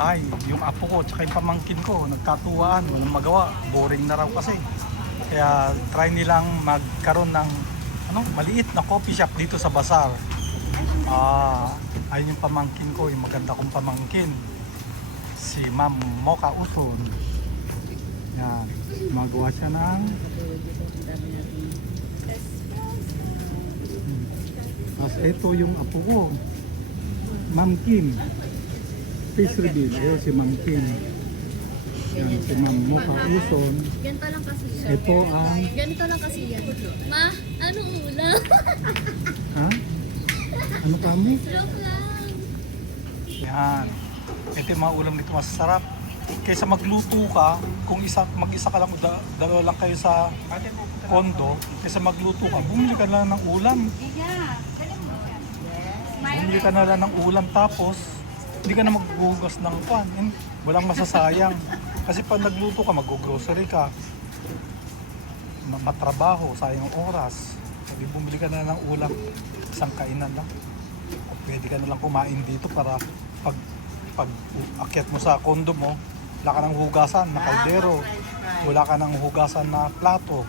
Ay, yung apo ko tsaka yung pamangkin ko, nagkatuwaan, walang magawa, boring na raw kasi. Kaya try nilang magkaroon ng maliit na coffee shop dito sa Bazaar. Ayun yung pamangkin ko, yung maganda kong pamangkin. Si Ma'am Mocha Uson. Yan, magawa siya ng tapos ito yung apo ko, Ma'am Kim. Face reveal. Ayun si Ma'am Kim. Yan, si Ma'am Mocha Uson. Ganito lang kasi yan. Ito ang... Ganito lang kasi yan. Ma, anong ulam? Ha? Ano ka mo? Joke lang. Yan. Ito yung mga ulam nito masarap. Kaysa magluto ka, kung mag-isa ka lang, dalawa lang kayo sa kondo, kaysa magluto ka, bumili ka na lang ng ulam. Bumili ka na lang ng ulam tapos hindi ka na maghugas ng kwan. Walang masasayang. Kasi pag nagluto ka, mag-grocery ka. Matrabaho, sayang oras. Sabi, bumili ka na ng ulam. Isang kainan lang. O pwede ka na lang kumain dito para pag akyat mo sa kondo mo, wala ka ng hugasan na kaldero. Wala ka ng hugasan na plato.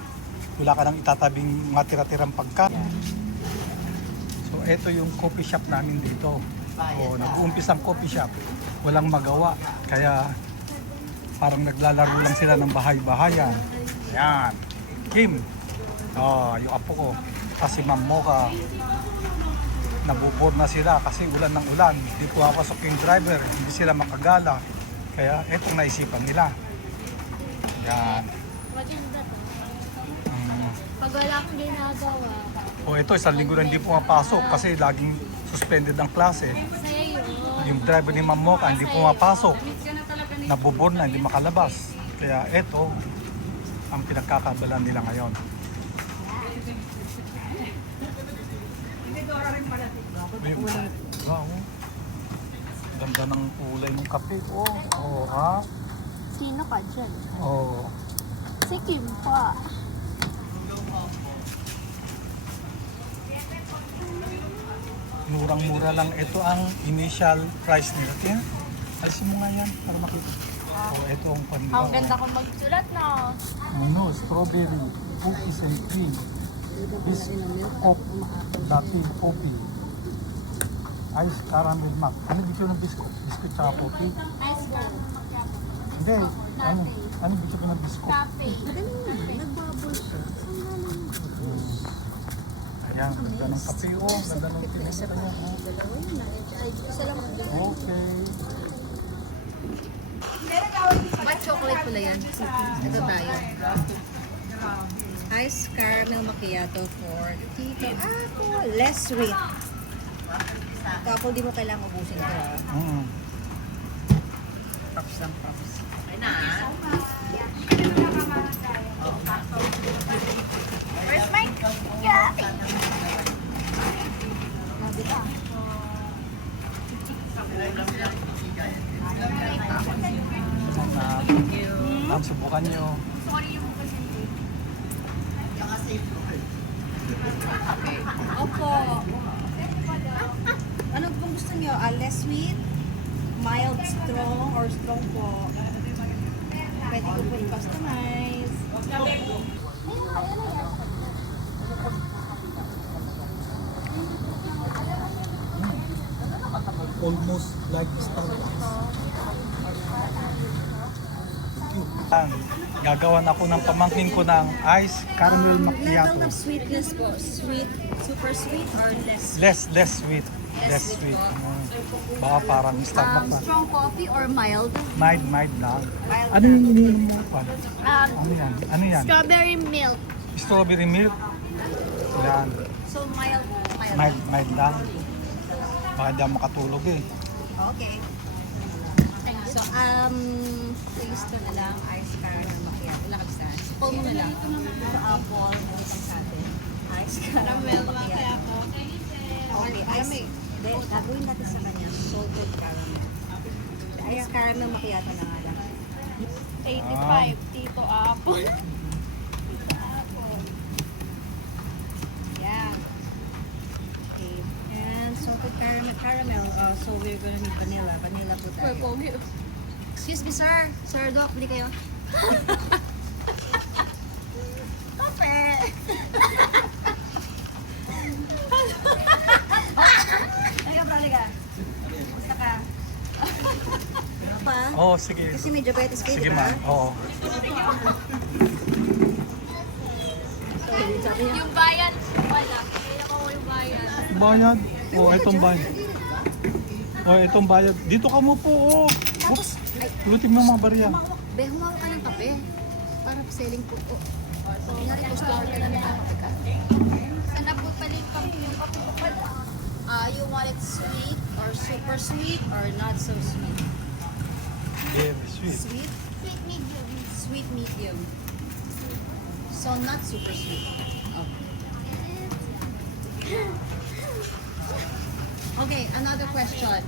Wala ka ng itatabing mga tira-tirang pagkain. So, ito yung coffee shop namin dito. Nag-uumpis ang coffee shop. Walang magawa. Kaya parang naglalaro lang sila ng bahay-bahayan. Ayan. Kim. Yung apo ko. Kasi Ma'am Mocha. Nabubor na sila kasi ulan ng ulan. Hindi pumapasok yung driver. Hindi sila makagala. Kaya etong naisipan nila. Ayan. Maganda to. Pag wala akong ginagawa, Ito, isang linggo na hindi pumapasok kasi laging suspended ang klase. saya yun. Yung driver ni Ma'am Mocha hindi pumapasok. Nabubor na, hindi makalabas. Kaya ito ang pinagkakabalan nila ngayon. Wow. Ganda ng kulay ng kape. Ha? Sino ka dyan? Si Kim pa. Murang-mura lang. Ito ang initial price nila. Kaya, alisin mo nga yan para makita. Ito ang panila. Ang ganda kong magsulat na. Strawberry, cookies and cream. Biscuit, latte, coffee. Ice caramel mac. Ano dito ng biscuit? Biscuit tsaka coffee? Nice one. Hindi. Ano dito ng biscuit? Cafe. Nagbabol siya. Ayan, ganda ng kape. Ganda ng pinagkita niya. Okay. Ba't chocolate pala yan? Ito tayo. Ice caramel macchiato for Tito Apple. Less sweet. Kapag di mo kailangan ubusin ito. Props lang, props. Where's my coffee? Subukan nyo. Opo. Ano pong gusto nyo? Less sweet, mild strong, or strong po? Pwede ko po i-customize. Almost like Starbucks. Gagawan ako ng pamangkin ko ng ice caramel macchiato. Level of sweetness po. Sweet, super sweet, or less? Less sweet. Less sweet. Baka parang Starbucks na. Strong coffee or mild? Mild lang. Ano yung iniinom mo pa? Ano yan? Strawberry milk. Strawberry milk. Yan. So mild. Mild lang. Baka di ako makatulog eh. Okay. So, please to na lang, ice caramel macchiato. Lakabsan. Pull mo na lang. Ito apple, ito sa atin. Ice caramel macchiato. Okay, ice. Then, gagawin natin sa kanya, salted caramel. Ice caramel macchiato na nga lang. 85, Tito Apple. Yeah. Okay. And salted caramel. So, we're gonna need vanilla. Vanilla po tayo. Purple. Excuse me, sir. Sir, Doc, bili kayo. Kape! Halika pa, halika. Gusto ka? Ano pa? Oo, sige. Kasi may diabetes kayo, Sige, di ba? ma'am. Oo. Sorry, sabi niya. Yung bayan, wala. Kaya ko yung bayan. Bayad. Oo, itong bayad. Oo, itong bayad. Dito ka mo po, oo. Tapos, ay, Lutin mo mga barya. be, humawak ka ng kape. Para selling po po. Kunyari, customer ka na ng kape ka. Saan na po pala yung kape ko pala? You want it sweet or super sweet or not so sweet? Very sweet. Sweet? Sweet medium. Sweet medium. So not super sweet. Okay, another question.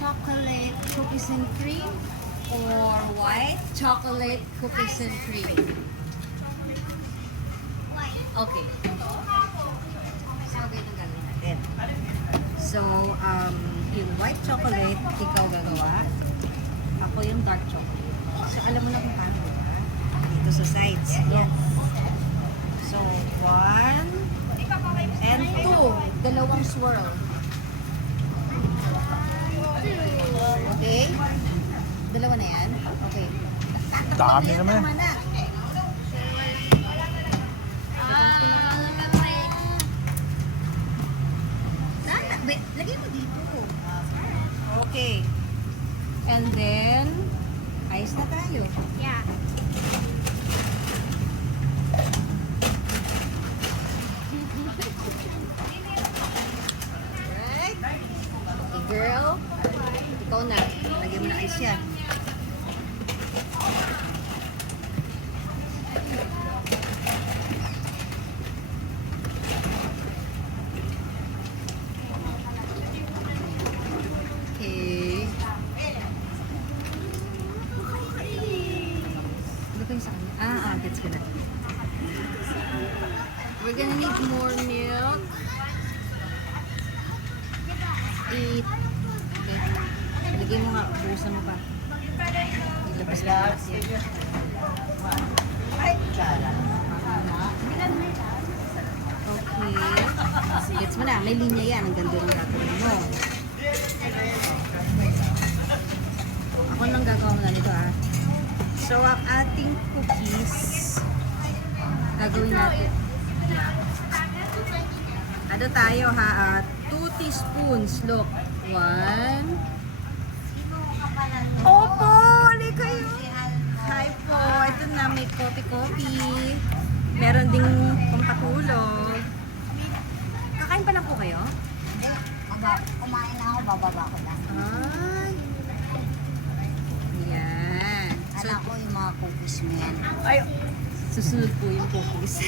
Chocolate cookies and cream or white chocolate cookies and cream? Okay. So, ganito gagawin natin. So, yung white chocolate, ikaw gagawa. Ako yung dark chocolate. So, alam mo na kung paano, di ba? Dito sa sides. Yan. So, 1 and 2. Dalawang swirl. Okay? Dalawa na yan? Okay. Dami naman. Tama na. Lagay mo dito. Okay. And then, ayos na tayo. Yeah. Right? Okay, girl. Ikaw na. Lagyan mo na ayos yan. Okay. Ano kayo sa kanya? Gets ko na. We're gonna need more milk. Eat. Okay. Lagay mo nga. Buusan mo pa. Ilabas na natin. Okay. Gets mo na. May linya yan. Ang ganda ng gagawin mo. Ako nang gagawa mo na nito ha. So, ang ating cookies, gagawin natin. Ano tayo ha? 2 teaspoons. Look. 1. Opo! Ulit kayo. Hi po. Ito na. May coffee. Meron ding pampatulog. Kakain pa na po kayo? Kumain na ako, bababa ko na. Ay. Yan. So, Anak ko yung mga cookies mo yan. ay, susunod po yung cookies.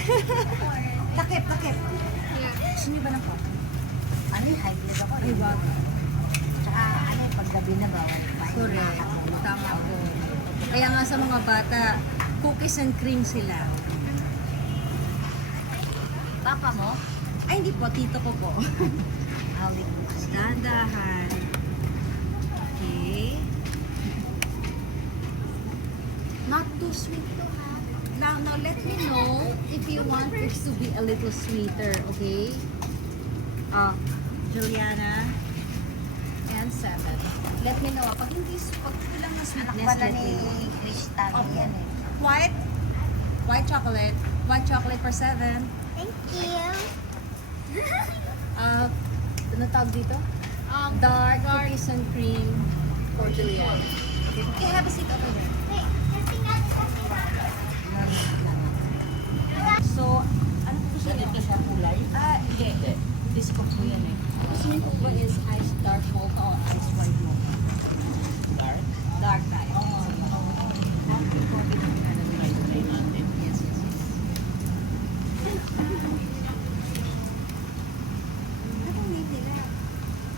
Takip. Yeah. Gusto niyo ba ng coffee? Ano yung high blood ako? Ay, wag. Tsaka ano yung paggabi na bawal pa. Correct. Tama po. Kaya nga sa mga bata, cookies and cream sila. Papa mo? Ay, hindi po. Tito ko po. Awit mo. Dandahan. Okay. Not too sweet to have. Now, let me know if you want it to be a little sweeter, okay? Juliana and 7. Let me know. Pag hindi, pag kulang na Anak sweetness, pala let ni me know. Crystal Opo. yan eh. White chocolate. White chocolate for 7. Thank you. Ano tawag dito? Dark cookies and cream for Juliana. Okay, have a seat over there. So, ano po gusto niyo? Sa kulay? Hindi. Biscuit po yan eh. Gusto niyo po ba is ice dark mocha or ice white mocha?